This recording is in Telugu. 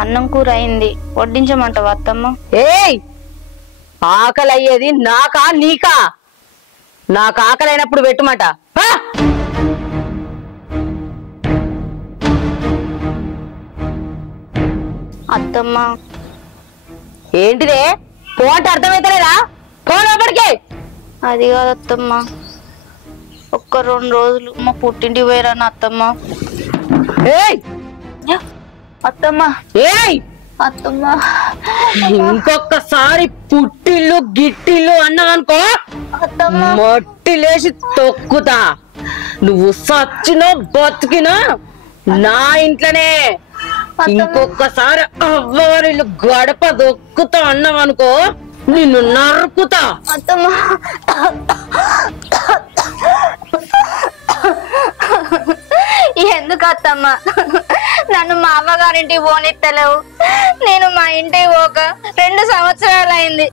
అన్నం కూర అయింది, వడ్డించమంటావా అత్తమ్మ? ఏయ్, ఆకలి అయ్యేది నాకా నీకా? నాకు ఆకలి అయినప్పుడు పెట్టుమాట. అత్తమ్మ ఏంటిదే పోంటే అర్థమైతలేదా? ఫోన్ లోపలికి. అది కాదు అత్తమ్మ, ఒక్క 2 రోజులు మా పుట్టింటి పోయారని అత్తమ్మ. ఏయ్ అత్తమ్మ ఏయ్ అత్తమ్మ, ఇంకొకసారి పుట్టిల్లు గిట్టిల్లు అన్నావనుకో అత్తమ్మ మట్టి లేచి తొక్కుతా. నువ్వు సచ్చినో బతికినా నా ఇంట్లోనే. ఇంకొకసారి అవ్వవారిల్లు గడప దొక్కుతా అన్నావనుకో నిన్ను నరుకుతా. అత్తమ్మ ఎందుకు అత్తమ్మ నన్ను మా అమ్మగారింటికి పోనిత్తలేవు? నేను మా ఇంటికి పోక 2